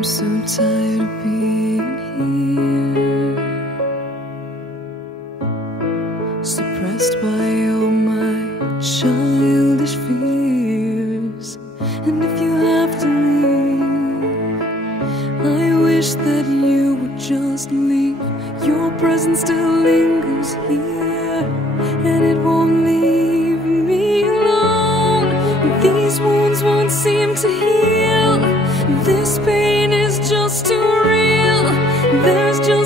I'm so tired of being here, suppressed by all my childish fears. And if you have to leave, I wish that you would just leave. Your presence still lingers here, and it won't leave me alone. These wounds won't seem to heal. This pain is just too real. There's just